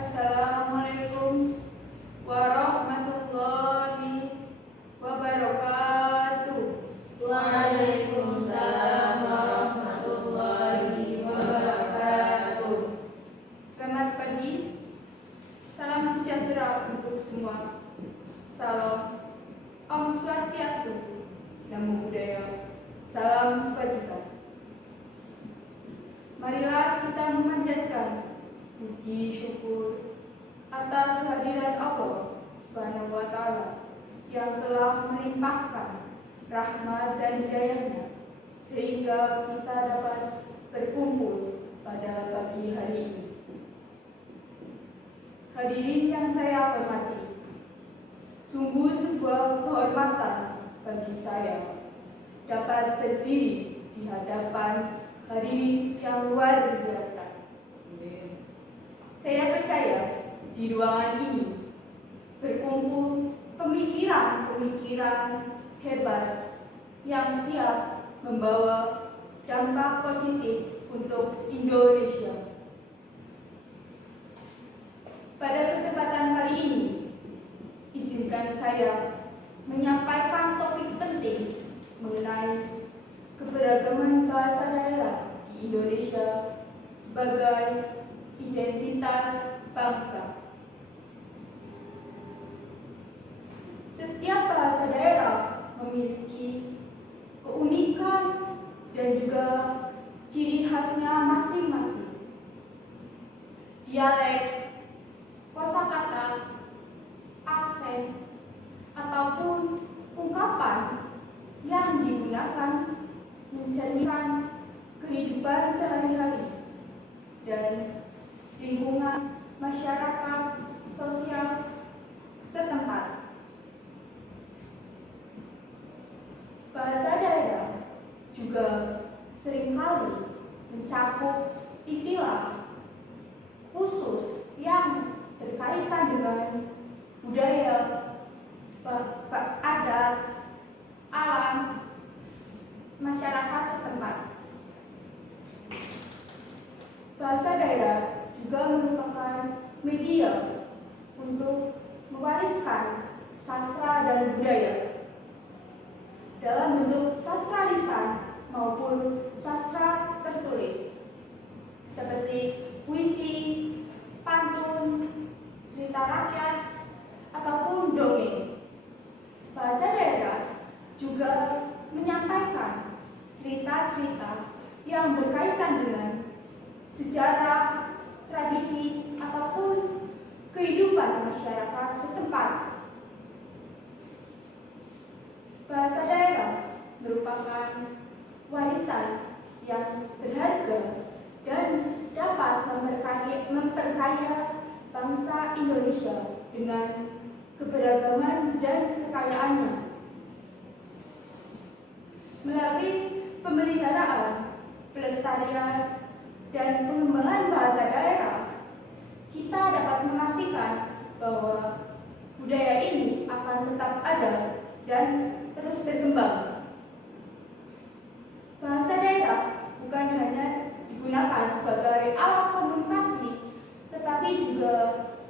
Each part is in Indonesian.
Assalamualaikum warahmatullahi wabarakatuh. Waalaikumsalam warahmatullahi wabarakatuh. Selamat pagi. Salam sejahtera untuk semua. Salam Om Swastiastu, Namo Buddhaya, salam kebajikan. Marilah kita memanjatkan puji syukur atas kehadiran Allah Subhanahu wa Ta'ala yang telah melimpahkan rahmat dan hidayahnya sehingga kita dapat berkumpul pada pagi hari ini. Hadirin yang saya hormati, sungguh sebuah kehormatan bagi saya dapat berdiri di hadapan hadirin yang luar biasa. Saya percaya di ruangan ini berkumpul pemikiran-pemikiran hebat yang siap membawa dampak positif untuk Indonesia. Pada kesempatan kali ini, izinkan saya menyampaikan topik penting mengenai keberagaman bahasa daerah di Indonesia sebagai identitas bangsa. Setiap bahasa daerah memiliki keunikan dan juga ciri khasnya masing-masing. Dialek, kosakata, aksen, ataupun ungkapan yang digunakan mencerminkan kehidupan sehari-hari dan lingkungan masyarakat sosial setempat. Bahasa daerah juga seringkali mencakup istilah khusus yang berkaitan dengan budaya, adat, alam masyarakat setempat. Bahasa daerah juga merupakan media untuk mewariskan sastra dan budaya dalam bentuk sastra lisan maupun sastra tertulis seperti puisi, pantun, cerita rakyat, ataupun dongeng. Bahasa daerah juga menyampaikan cerita-cerita yang berkaitan dengan sejarah, tradisi, ataupun kehidupan masyarakat setempat. Bahasa daerah merupakan warisan yang berharga dan dapat memperkaya bangsa Indonesia dengan keberagaman dan kekayaannya. Melalui pemeliharaan, pelestarian, dan pengembangan bahasa daerah, kita dapat memastikan bahwa budaya ini akan tetap ada dan terus berkembang. Bahasa daerah bukan hanya digunakan sebagai alat komunikasi, tetapi juga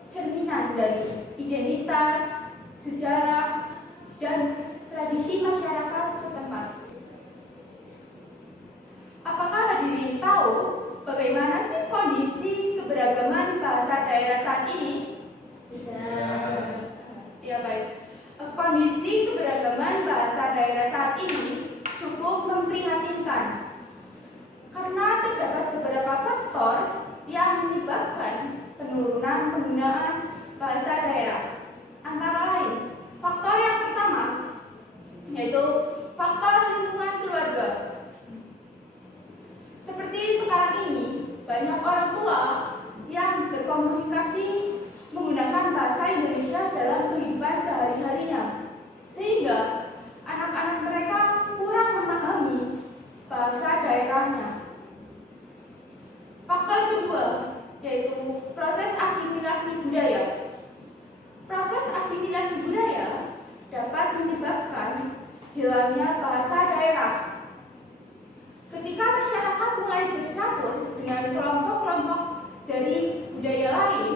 cerminan dari identitas, sejarah, dan tradisi masyarakat setempat. Apakah hadirin tahu bagaimana sih kondisi keberagaman bahasa daerah saat ini? Tidak. Ya, baik. Kondisi keberagaman bahasa daerah saat ini cukup memprihatinkan karena terdapat beberapa faktor yang menyebabkan penurunan penggunaan bahasa daerah. Antara lain, faktor yang pertama yaitu faktor lingkungan keluarga. Seperti sekarang ini, banyak orang tua yang berkomunikasi menggunakan bahasa Indonesia dalam kehidupan sehari-harinya, sehingga anak-anak mereka kurang memahami bahasa daerahnya. Faktor kedua yaitu proses asimilasi budaya. Proses asimilasi budaya dapat menyebabkan hilangnya bahasa daerah. Ketika masyarakat mulai bercampur dengan kelompok-kelompok dari budaya lain,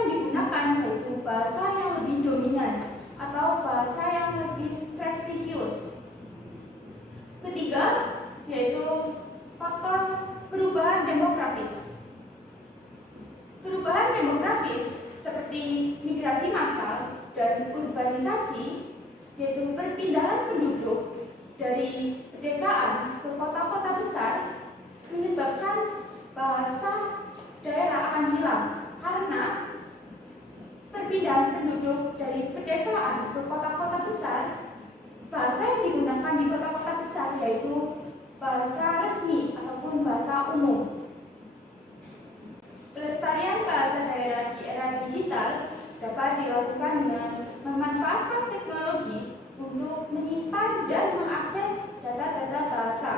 yang digunakan yaitu bahasa yang lebih dominan atau bahasa yang lebih prestisius. Ketiga, yaitu faktor perubahan demografis. Perubahan demografis seperti migrasi massal dan urbanisasi, yaitu perpindahan penduduk dari pedesaan ke kota-kota besar, menyebabkan bahasa daerah akan hilang karena perpindahan penduduk dari pedesaan ke kota-kota besar, bahasa yang digunakan di kota-kota besar yaitu bahasa resmi ataupun bahasa umum. Pelestarian bahasa daerah di era digital dapat dilakukan dengan memanfaatkan teknologi untuk menyimpan dan mengakses data-data bahasa.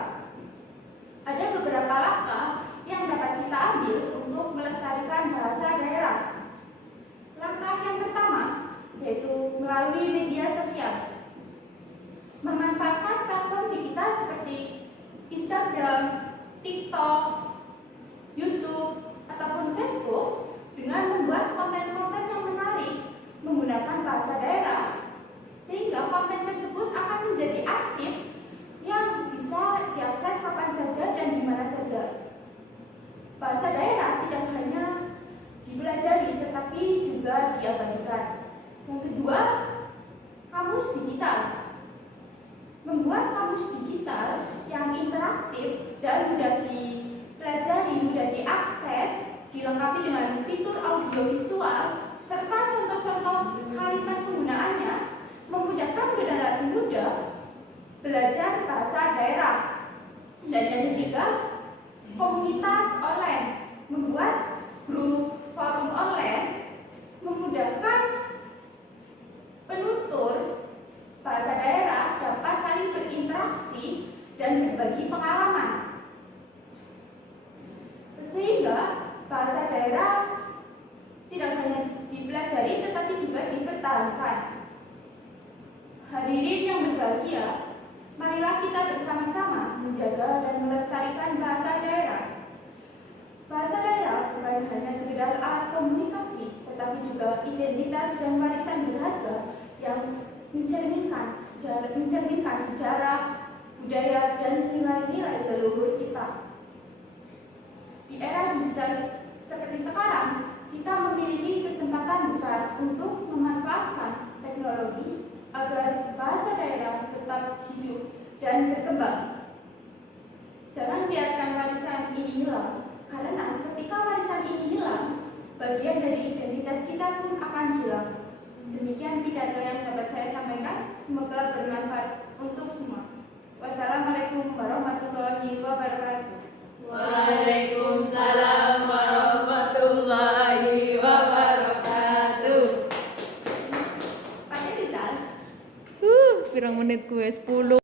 Ada beberapa langkah yang dapat kita ambil untuk melestarikan bahasa daerah. Langkah yang pertama yaitu melalui media sosial. Memanfaatkan platform digital seperti Instagram, TikTok, YouTube, ataupun Facebook dengan membuat konten-konten yang menarik menggunakan bahasa daerah, sehingga konten tersebut akan menjadi arsip yang bisa diakses kapan saja dan di mana saja. Bahasa daerah tidak hanya dipelajari tetapi juga diabadikan. Yang kedua, kamus digital. Membuat kamus digital yang interaktif dan mudah dipelajari, mudah diakses, dilengkapi dengan fitur audiovisual serta contoh-contoh kalimat penggunaannya, memudahkan generasi muda belajar bahasa daerah. Dan yang ketiga, komunitas online. Membuat grup forum online memudahkan penutur bahasa daerah dapat saling berinteraksi dan berbagi pengalaman, sehingga bahasa daerah tidak hanya dipelajari tetapi juga dipertahankan. Hadirin yang berbahagia, marilah kita bersama-sama menjaga dan melestarikan bahasa daerah. Bahasa daerah bukan hanya sekedar alat komunikasi, tetapi juga identitas dan warisan berharga yang mencerminkan sejarah, budaya, dan nilai-nilai leluhur kita. Di era digital seperti sekarang, kita memiliki kesempatan besar untuk memanfaatkan teknologi agar bahasa daerah tetap hidup dan berkembang. Jangan biarkan warisan ini hilang, karena ketika warisan ini hilang, bagian dari identitas kita pun akan hilang. Demikian pidato yang dapat saya sampaikan, semoga bermanfaat untuk semua. Wassalamualaikum warahmatullahi wabarakatuh. Waalaikumsalam warahmatullahi wabarakatuh. Pak Rizal. Pirang menit gue 10.